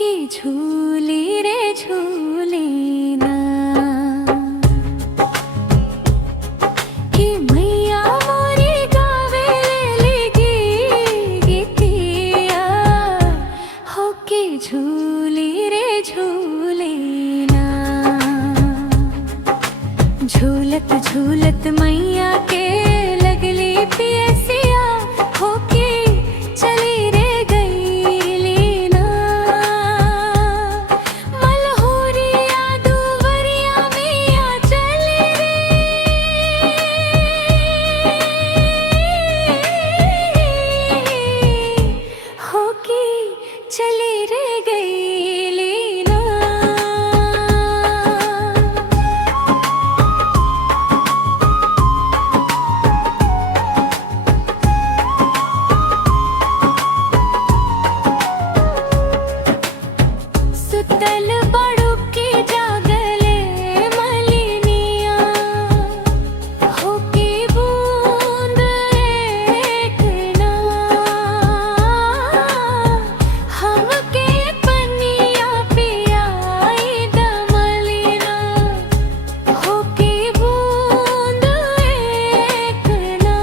होके झूली रे झूली ना कि मैया मोरी गावे लेगी गीतिया होके झूली रे झूली ना। झूलत झूलत मैया के लगली पियसिया होके चली रे गईली ना। मलहोरिया दुवरिया मैया चली रे होके चली रे गईली ना। सुतल बड़ुकी जागले मलिनिया होके बूंद एक ना। हमके पनिया पियाई दमलिना होके बूंद एक ना।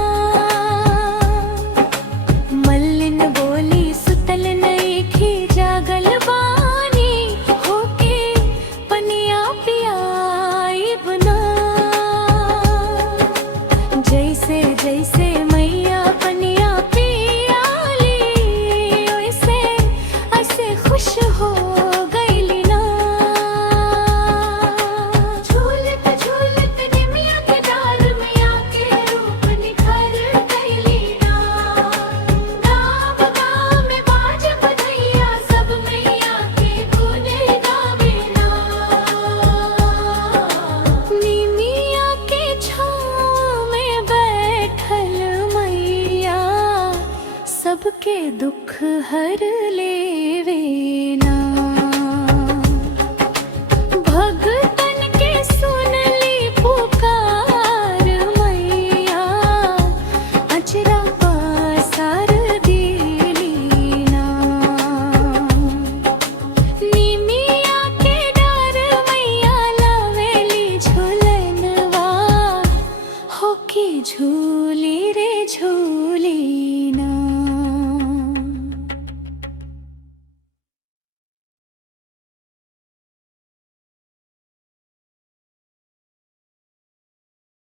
मल्लिन बोली सुतल नइखी जागल बानी होके पनिया पियाई बना। जैसे जैसे मैया पनिया पियाली वैसे ऐसे खुश हो गईली ना। झूलत झूलत निमिया के डाल मैया के रूप निखर गईली ना। गाँव गाँव में बाज बधैया सब मैया के गुण गावे ना। निमिया के छाँव में बैठल मैया सबके दुख हर लेवे ना। भगतन के सुनली पुकार मैया अचरा पासार दिली ना। निमिया के डार मैया लावेली झूलनवा होके झूली